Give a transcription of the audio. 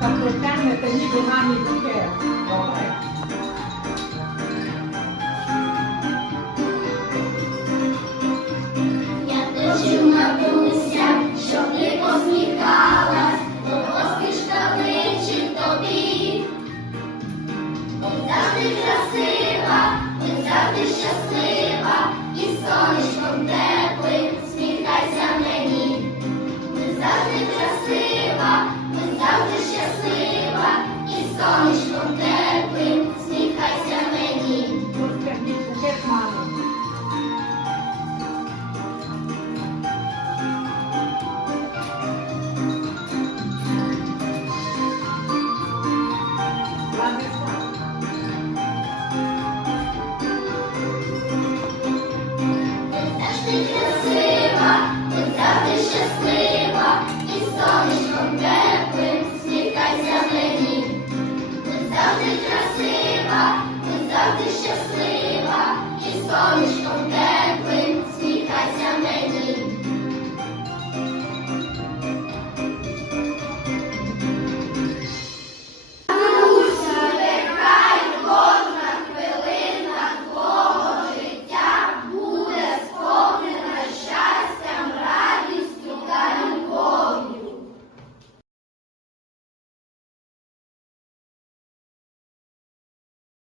Патрикани та ніби гані таке. Добре. Я хочу матуся, щоб ти посміхалась, до поспіш каличі тобі. Завжди красиві. Ради щасливі.